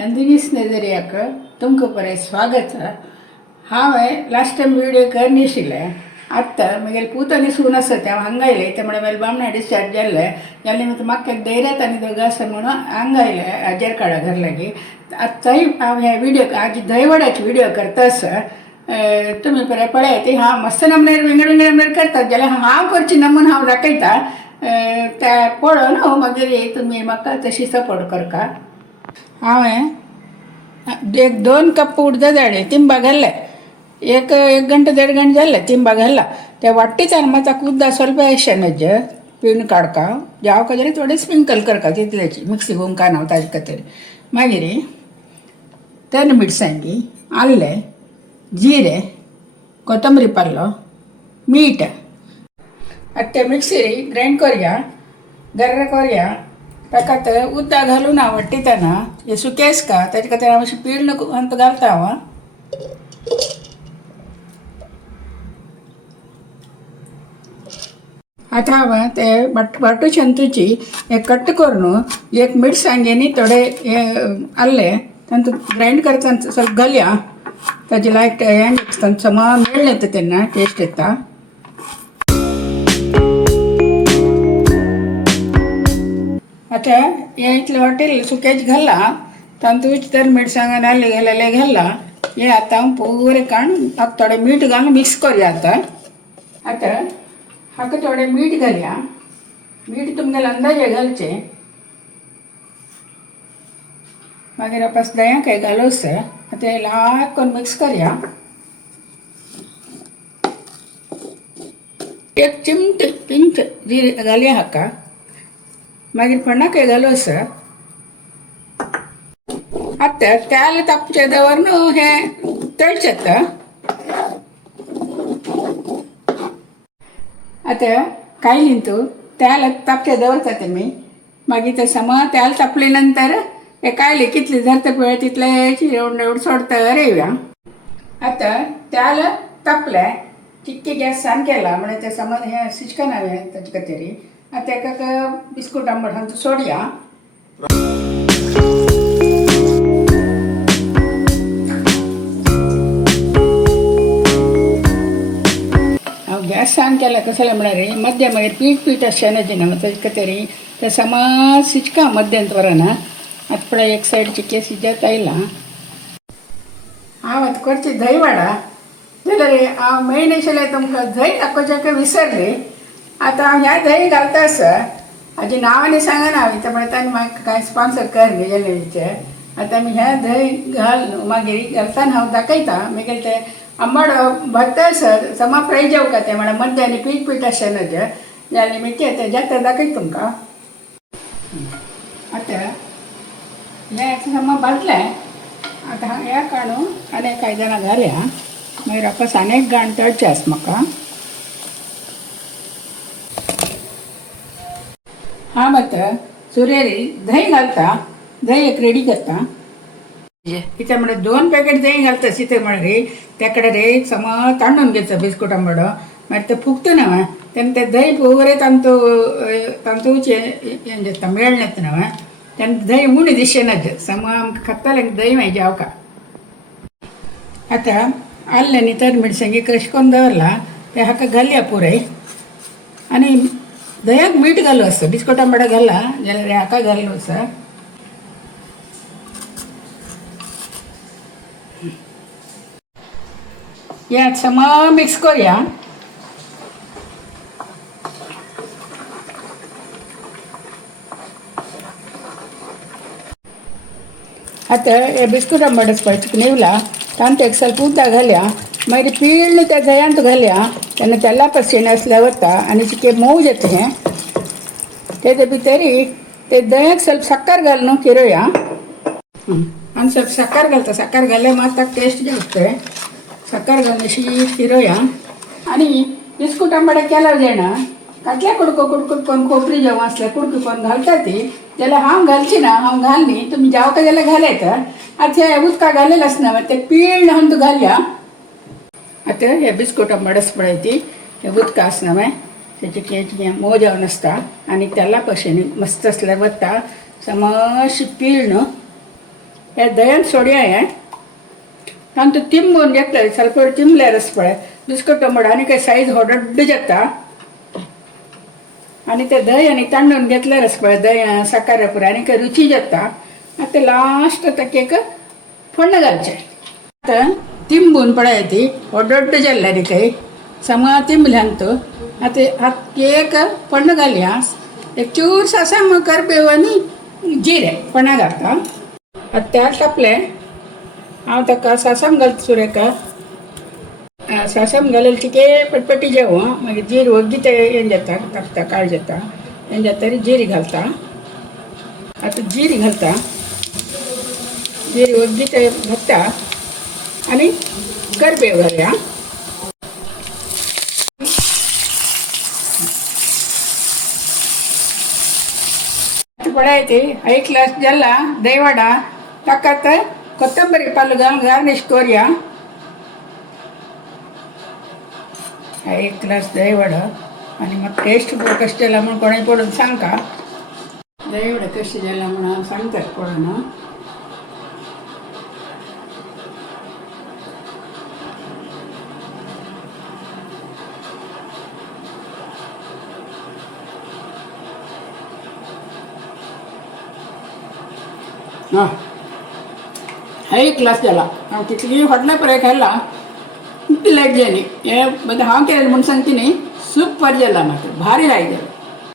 ನಂದಿನೀಸ್ ನಜರಿಯಾಕ तुमको बरें स्वागत हांव लास्ट टाइम व्हिडिओ करनिशिल्ले आत्तां म्हगेले पुतनी सून आसा तें हांगायले ते म्हळ्यार म्हाजे बामणा डिस्चार्ज जाल्ले जाल्यार म्हाका म्हाका धैर्यात आनी दोगां आसा म्हणून हांगायले हाजेर काडा घर लागी थंय हांव हे व्हिडिओ आज दहीवड्याची व्हिडिओ करता आसा तुमी बरें पळयात हांव मस्त नमनेर वेगळे करतात जाल्यार हांव करची नमून हांव दाखयता ते पळोवन मागीर तुमी म्हाका तशी सपोर्ट करता हांवें एक 2 कप उडद धाडले तिंबा घाल्ले एक गंटे 1.5 गंटे जाल्ले तिंबा घाला ते वाट्टीच्यान मातसा कुद्दा ಸ್ವಲ್ಪ ಎಣ್ಣೆಜ್ पिण काडका जाव कजरी थोडे स्प्रिंकल करका तितलेची मिक्सी घूम कानाव ताजे खातीर मागीर 3 मिरसांगी आले जिरे कोथंबरी पालो मीठ ते मिक्सरी ग्राइंड करया गर्र करया ताका उद्दा घालून हांव वाट्टिताना हे सुकेस का ताजे खातीर हांव अशी पीळ अंत घालता हांव आतां हांव ते बाटू शंतूची हे कट करून एक मिरसांगेनी थोडे आल्ले तांतूं ग्राइंड करता ಸ್ವಲ್ಪ घालया ताजे लायक हें समा मेळ्ळें येता तेन्ना टेस्ट येता आता हे इतले वाटेल सुक्याच घाला तांतूच तर मिरसांग नाल्ले घालेले घाला हे आता पुरे काडून ताका थोडे मीठ घालून मिक्स करूया आता हाका थोडे मीठ घालया मीठ तुमगेले अंदाजे घालचे मागीर वापस दह्या काय घालूस आता हे लायक करून मिक्स करया एक चिमट पिंच जिरे घालया हाका मागीर फणक घालूस आतां तेल तापचे दवरून हे तळचेत आतां कायलींतू तेल तापचे दवरता तेमी मागीर ते सम तेल तापले नंतर हे कायले कितले धरता पळय तितले एवढ सोडता रेवया आतां तेल तापले चिक्की गॅस सान केला म्हणजे ते समज हे सिचकन हांवें ताजे खातीर आता एका बिस्कूट आंबट हांव सोडया हांव गॅस ऑन केला कसं म्हळ्यार मध्य मागीर पीठ शेणाचें न्हू ताजे खातीर ते समज सिचका मध्यंत वराना आतां पळय एक सायडची केस सिजत आयला हांव आतां करची दही वाडा जाल्यार हांव मेन आशिल्लें तुमकां दही दाखोवचें विसरली आता ह्या दही घालता आसा हाजे नांव आनी सांगना हांव इथं पळय ताणें म्हाका कांय स्पॉन्सर कर गेले विचार आतां आमी ह्या दही घाल मागीर घालतना हांव दाखयता मागीर ते आंबट भरता आसा समा फ्राय जेवका ते म्हळ्यार मध्य आनी पीठ आसना जाल्यार मागीर ते जाता दाखयता तुमकां आतां हे समा भाजले आतां हे काडून आनी कांय जाणां घालया मागीर वापस आनी एक गाण तळचें आसा म्हाका हाँ मात्र सुरेरी दही घालता दही एक रेडी करता इथे म्हणजे 2 पॅकेट दही घालता सीते म्हळ्यार त्याकडे रे सम तांदून घेता बिस्कुट आंबडो मागीर ते फुगता न्हू तेन्ना ते दही पुरे तांतूचे हें जाता मेळ येता न्हू तेन्ना दही उणी दिशेना सम आमकां खाताले दही मागीर जेवका आतां आल्ले न्ही तर मिरसांगी क्रश करून दवरला ते हाका घालया पुरे आनी दह्याक मीठ घालू आसा बिस्कुट आंबडो घाला जाल्यार हाका घालू आसा हे सम मिक्स करूया आतां हे बिस्कुट आंबडो पळय निवला तांतूं एक ಸ್ವಲ್ಪ उदक घालया मागीर पीळ त्या दह्यांत घालया तेन्ना तेला पसून आसल्या वता आनी चिके मोव जाता हें तेजे भितर ते दह्याक ಸ್ವಲ್ಪ साखर घालून किरोया आनी ಸ್ವಲ್ಪ साखर घालता साखर घाल्यार मात ताका टेस्ट जाता साखर घालून अशी किरोया आनी बिस्कुट आंबडे केल्यार जायना कातल्या कुडको करून खोबरी जेवण आसल्यार कुडको करून घालता ती जाल्यार हांव घालची ना हांव घालनी तुमी जावका जाल्यार घालयता आतां हे उदका घालेलें आसना ते पीळ हांव घालया आतां हे बिस्कुट आंबड आसा पळय ती हे उदका आसना त्याची मोव जावन आसता आनी तेला भशेन मस्त असल्यार वता समोशी पीळ न्हू हे दह्यान सोडया हें आनी तो तिंबून घेतले ಸ್ವಲ್ಪ तिंबल्यार पळय दुसको टोमोट आनी काय सायज व्हडड्ड जाता आनी ते दही आनी तांदून घेतल्यार पळय दही साखर पुरो आनी काय रुची जाता आतां लास्ट ताका एक फोण्ण घालचें आतां तिंबून पळय ती व्हडड्ड जाल्ल्या न्ही काय समजा तिंबल्यान तो आतां एक फोण्ण घालया एक चूर सासां करपेव आनी जिरें फोण्णां घालता आतां त्या तापलें हांव ताका सासाम घालता सुरेका सासाम घालेल तिके पटपटी जेव मागीर जीर ओग्गी ते हें जाता तापता काळ जाता हें जातरी जिरी घालता आतां जिरी घालता जिरी ओग्गी ते भत्ता आनी करपेव घालया पळय एक ग्लास जाल्ला दही वडा ताका ಕೊತ್ತಂಬರಿ ಪಲ್ಲು ಗಾರ್ನಿಶ್ ಕೋರಿಯಾ 1 ग्लास दही वडा आणि मग टेस्ट कशी जाला म्हणून कोणी पडून सांगता दही वडा कशी जाला म्हणून सांगतात पडून हां 1 ग्लास जाला हांव कितली फाटल्या पळय खाल्ला कितली लायक जाली हे बरें हांव केलें म्हूण सांगता न्ही सूपर जाला मात्र भारी लायक जाला